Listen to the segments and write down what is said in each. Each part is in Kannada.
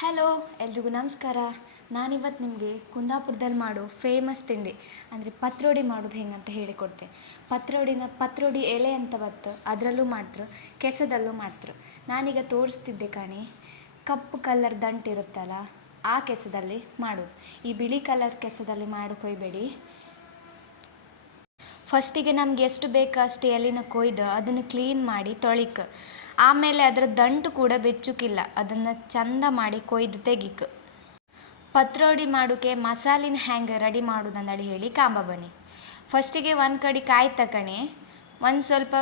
ಹಲೋ ಎಲ್ರಿಗೂ ನಮಸ್ಕಾರ. ನಾನಿವತ್ತು ನಿಮಗೆ ಕುಂದಾಪುರದಲ್ಲಿ ಮಾಡೋ ಫೇಮಸ್ ತಿಂಡಿ ಅಂದರೆ ಪತ್ರೊಡೆ ಮಾಡೋದು ಹೆಂಗಂತ ಹೇಳಿಕೊಡ್ತೆ. ಪತ್ರೊಡೆ ಎಲೆ ಅಂತ ಬತ್ತು, ಅದರಲ್ಲೂ ಮಾಡ್ತಾರೆ, ಕೆಸದಲ್ಲೂ ಮಾಡ್ತಾರೆ. ನಾನೀಗ ತೋರಿಸ್ತಿದ್ದೆ ಕಾಣಿ, ಕಪ್ಪು ಕಲರ್ ದಂಟು ಇರುತ್ತಲ್ಲ ಆ ಕೆಸದಲ್ಲಿ ಮಾಡೋದು. ಈ ಬಿಳಿ ಕಲರ್ ಕೆಸದಲ್ಲಿ ಮಾಡೋಕೆ ಹೋಗಬೇಡಿ. ಫಸ್ಟಿಗೆ ನಮ್ಗೆ ಎಷ್ಟು ಬೇಕೋ ಅಷ್ಟು ಎಲೆನ ಕೊಯ್ದು ಅದನ್ನು ಕ್ಲೀನ್ ಮಾಡಿ ತೊಳಿಕ. ಆಮೇಲೆ ಅದರ ದಂಟು ಕೂಡ ಬೆಚ್ಚಕ್ಕಿಲ್ಲ, ಅದನ್ನು ಚಂದ ಮಾಡಿ ಕೊಯ್ದು ತೆಗಿಕ. ಪತ್ರೊಡೆ ಮಾಡೋಕ್ಕೆ ಮಸಾಲಿನ ಹೆಂಗೆ ರೆಡಿ ಮಾಡೋದಂದೇಳಿ ಹೇಳಿ ಕಾಂಬ ಬನ್ನಿ. ಫಸ್ಟಿಗೆ ಒಂದು ಕಡೆ ಕಾಯಿ ತಕಣಿ, ಒಂದು ಸ್ವಲ್ಪ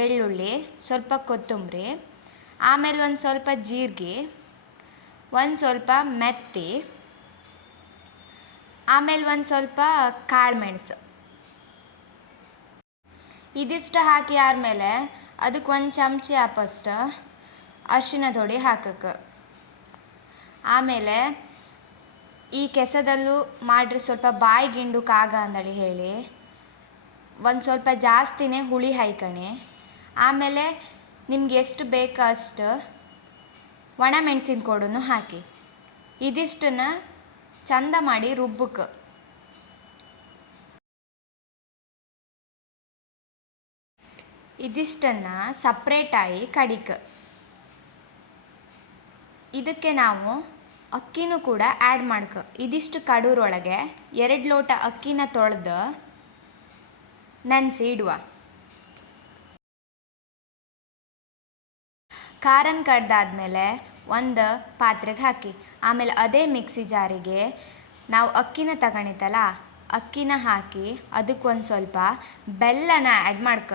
ಬೆಳ್ಳುಳ್ಳಿ, ಸ್ವಲ್ಪ ಕೊತ್ತಂಬರಿ, ಆಮೇಲೆ ಒಂದು ಸ್ವಲ್ಪ ಜೀರಿಗೆ, ಒಂದು ಸ್ವಲ್ಪ ಮೆತ್ತಿ, ಆಮೇಲೆ ಒಂದು ಸ್ವಲ್ಪ ಕಾಳುಮೆಣಸು. ಇದಿಷ್ಟು ಹಾಕಿ ಆದಮೇಲೆ ಅದಕ್ಕೆ ಒಂದು ಚಮಚಿ ಆಪಷ್ಟು ಅರಿಶಿಣದ ಹೊಡಿ ಹಾಕಕ್ಕೆ. ಆಮೇಲೆ ಈ ಕೆಸದಲ್ಲೂ ಮಾಡ್ರಿ ಸ್ವಲ್ಪ ಬಾಯಿ ಗಿಂಡುಕಾಗ ಅಂದೇಳಿ ಹೇಳಿ ಒಂದು ಸ್ವಲ್ಪ ಜಾಸ್ತಿನೇ ಹುಳಿ ಹಾಯ್ಕಣಿ. ಆಮೇಲೆ ನಿಮ್ಗೆ ಎಷ್ಟು ಬೇಕೋ ಅಷ್ಟು ಒಣ ಮೆಣಸಿನ ಕೊಡನ್ನು ಹಾಕಿ ಇದಿಷ್ಟನ್ನು ಚಂದ ಮಾಡಿ ರುಬ್ಬಕ್ಕೆ. ಇದಿಷ್ಟನ್ನು ಸಪ್ರೇಟಾಗಿ ಕಡಿಕ. ಇದಕ್ಕೆ ನಾವು ಅಕ್ಕಿನೂ ಕೂಡ ಆ್ಯಡ್ ಮಾಡ್ಕ. ಇದಿಷ್ಟು ಕಡೂರೊಳಗೆ 2 ಲೋಟ ಅಕ್ಕಿನ ತೊಳೆದು ನೆನೆಸಿ ಇಡುವ. ಖಾರನ ಕಡ್ದಾದ್ಮೇಲೆ ಒಂದು ಪಾತ್ರೆಗೆ ಹಾಕಿ, ಆಮೇಲೆ ಅದೇ ಮಿಕ್ಸಿ ಜಾರಿಗೆ ನಾವು ಅಕ್ಕಿನ ತಗೊಂಡಿತ್ತಲ್ಲ ಅಕ್ಕಿನ ಹಾಕಿ ಅದಕ್ಕೆ ಒಂದು ಸ್ವಲ್ಪ ಬೆಲ್ಲನ ಆ್ಯಡ್ ಮಾಡ್ಕ.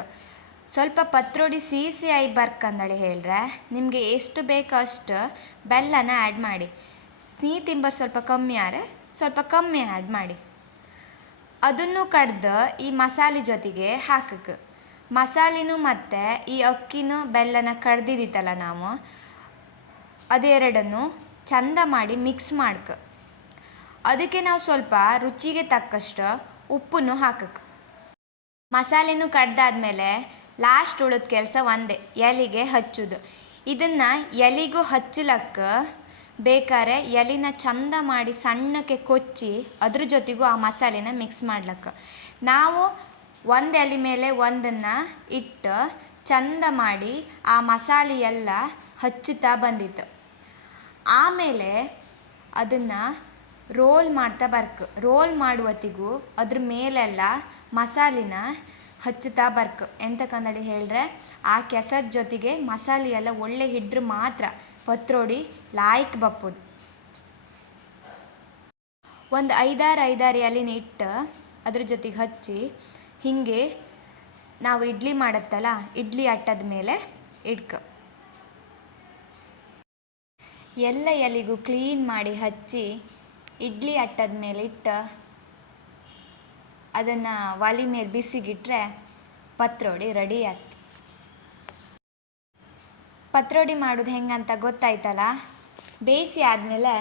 ಸ್ವಲ್ಪ ಪತ್ರೊಡೆ ಸಿಹಿ ಆಗಿ ಬರ್ಕಂದೇಳಿ ಹೇಳ್ರೆ ನಿಮಗೆ ಎಷ್ಟು ಬೇಕೋ ಅಷ್ಟು ಬೆಲ್ಲನ ಆ್ಯಡ್ ಮಾಡಿ. ಸಿಹಿ ತಿಂಬರು ಸ್ವಲ್ಪ ಕಮ್ಮಿ ಆದರೆ ಸ್ವಲ್ಪ ಕಮ್ಮಿ ಆ್ಯಡ್ ಮಾಡಿ. ಅದನ್ನು ಕಡ್ದು ಈ ಮಸಾಲೆ ಜೊತೆಗೆ ಹಾಕಕ್ಕೆ. ಮಸಾಲೆನೂ ಮತ್ತು ಈ ಅಕ್ಕಿನೂ ಬೆಲ್ಲನ ಕಡ್ದಿದ್ದಿತ್ತಲ್ಲ ನಾವು ಅದೆರಡನ್ನು ಚಂದ ಮಾಡಿ ಮಿಕ್ಸ್ ಮಾಡ್ಕ. ಅದಕ್ಕೆ ನಾವು ಸ್ವಲ್ಪ ರುಚಿಗೆ ತಕ್ಕಷ್ಟು ಉಪ್ಪನ್ನು ಹಾಕಕ್ಕೆ. ಮಸಾಲೆನೂ ಕಡ್ದಾದ್ಮೇಲೆ ಲಾಸ್ಟ್ ಉಳಿದ ಕೆಲಸ ಒಂದೇ, ಎಲೆಗೆ ಹಚ್ಚೋದು. ಇದನ್ನು ಎಲೆಗೂ ಹಚ್ಚಲಕ್ಕೆ ಬೇಕಾದ್ರೆ ಎಲೆನ ಚಂದ ಮಾಡಿ ಸಣ್ಣಕ್ಕೆ ಕೊಚ್ಚಿ ಅದ್ರ ಜೊತೆಗೂ ಆ ಮಸಾಲೆನ ಮಿಕ್ಸ್ ಮಾಡ್ಲಕ್ಕೆ. ನಾವು ಒಂದು ಎಲೆ ಮೇಲೆ ಒಂದನ್ನು ಇಟ್ಟು ಚಂದ ಮಾಡಿ ಆ ಮಸಾಲೆ ಎಲ್ಲ ಹಚ್ಚುತ್ತಾ ಬಂದಿತ್ತು. ಆಮೇಲೆ ಅದನ್ನು ರೋಲ್ ಮಾಡ್ತಾ ಬರ್ಕ. ರೋಲ್ ಮಾಡುವತ್ತಿಗೂ ಅದ್ರ ಮೇಲೆಲ್ಲ ಮಸಾಲಿನ ಹಚ್ಚುತ್ತಾ ಬರ್ಕ. ಎಂತಕ್ಕಂದೇಳಿ ಹೇಳ್ರೆ ಆ ಕೆಸದ ಜೊತೆಗೆ ಮಸಾಲೆ ಎಲ್ಲ ಒಳ್ಳೆ ಹಿಡ್ದ್ರೆ ಮಾತ್ರ ಪತ್ರೊಡೆ ಲಾಯ್ಕ್ ಬಪ್ಪುದು. ಒಂದು 5-6 ಎಲೆನ ಇಟ್ಟು ಅದ್ರ ಜೊತೆಗೆ ಹಚ್ಚಿ ಹೀಗೆ ನಾವು ಇಡ್ಲಿ ಮಾಡುತ್ತಲ್ಲ ಇಡ್ಲಿ ಅಟ್ಟದ ಮೇಲೆ ಇಡ್ಕ. ಎಲ್ಲ ಎಲೆಗೂ ಕ್ಲೀನ್ ಮಾಡಿ ಹಚ್ಚಿ ಇಡ್ಲಿ ಅಟ್ಟದ ಮೇಲೆ ಇಟ್ಟು ಅದನ್ನು ಒಲೆ ಮೇಲೆ ಬಿಸಿಗಿಟ್ರೆ ಪತ್ರೊಡೆ ರೆಡಿ ಆಯ್ತು. ಪತ್ರೊಡೆ ಮಾಡೋದು ಹೆಂಗಂತ ಗೊತ್ತಾಯ್ತಲ್ಲ. ಬೇಯಿಸಿ ಆದಮೇಲೆ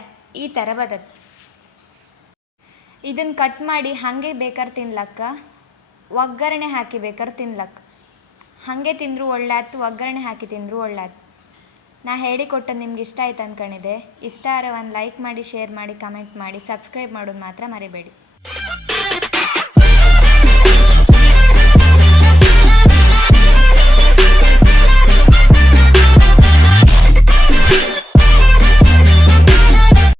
ಈ ಥರ ಬರುತ್ತೆ. ಇದನ್ನು ಕಟ್ ಮಾಡಿ ಹಾಗೆ ಬೇಕಾದ್ರೆ ತಿನ್ಲಕ್ಕ, ಒಗ್ಗರಣೆ ಹಾಕಿ ಬೇಕಾದ್ರೆ ತಿನ್ಲಕ್ಕ. ಹಾಗೆ ತಿಂದರೂ ಒಳ್ಳೆಯಾಯ್ತು, ಒಗ್ಗರಣೆ ಹಾಕಿ ತಿಂದರೂ ಒಳ್ಳೆಯಾಯ್ತು. ನಾ ಹೇಳಿಕೊಟ್ಟದ್ದು ನಿಮ್ಗೆ ಇಷ್ಟ ಆಯ್ತು ಅಂದ್ಕೊಂಡಿದ್ದೆ. ಇಷ್ಟ ಆದರೆ ಒಂದು ಲೈಕ್ ಮಾಡಿ, ಶೇರ್ ಮಾಡಿ, ಕಮೆಂಟ್ ಮಾಡಿ, ಸಬ್ಸ್ಕ್ರೈಬ್ ಮಾಡೋದು ಮಾತ್ರ ಮರಿಬೇಡಿ.